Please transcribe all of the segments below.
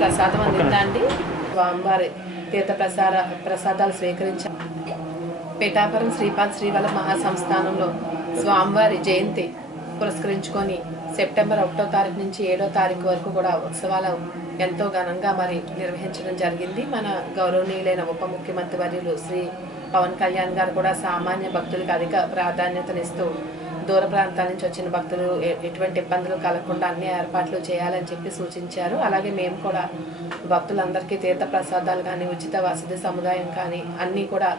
ప్రసాదం అందిందండి. స్వామివారి తీర్థ ప్రసాదాలు స్వీకరించాం. పిఠాపురం శ్రీపాద శ్రీవల్లభ మహాసంస్థానంలో స్వామివారి జయంతి పురస్కరించుకొని సెప్టెంబర్ 1వ తారీఖు నుంచి 7వ తారీఖు వరకు కూడా ఉత్సవాలు ఎంతో ఘనంగా నిర్వహించడం జరిగింది. మన గౌరవనీయులైన ఉప ముఖ్యమంత్రి వర్యులు శ్రీ పవన్ కళ్యాణ్ గారు కూడా సామాన్య భక్తులకు అధిక ప్రాధాన్యతనిస్తూ దూర ప్రాంతాల నుంచి వచ్చిన భక్తులు ఎటువంటి ఇబ్బందులు కలగకుండా అన్ని ఏర్పాట్లు చేయాలని చెప్పి సూచించారు. అలాగే మేము కూడా భక్తులందరికీ తీర్థ ప్రసాదాలు కానీ ఉచిత వసతి సముదాయం కానీ అన్నీ కూడా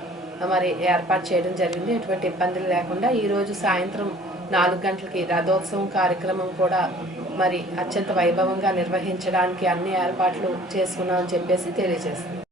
ఏర్పాటు చేయడం జరిగింది. ఎటువంటి ఇబ్బందులు లేకుండా ఈరోజు సాయంత్రం 4 గంటలకి రథోత్సవం కార్యక్రమం కూడా అత్యంత వైభవంగా నిర్వహించడానికి అన్ని ఏర్పాట్లు చేసుకున్నామని చెప్పేసి తెలియజేస్తుంది.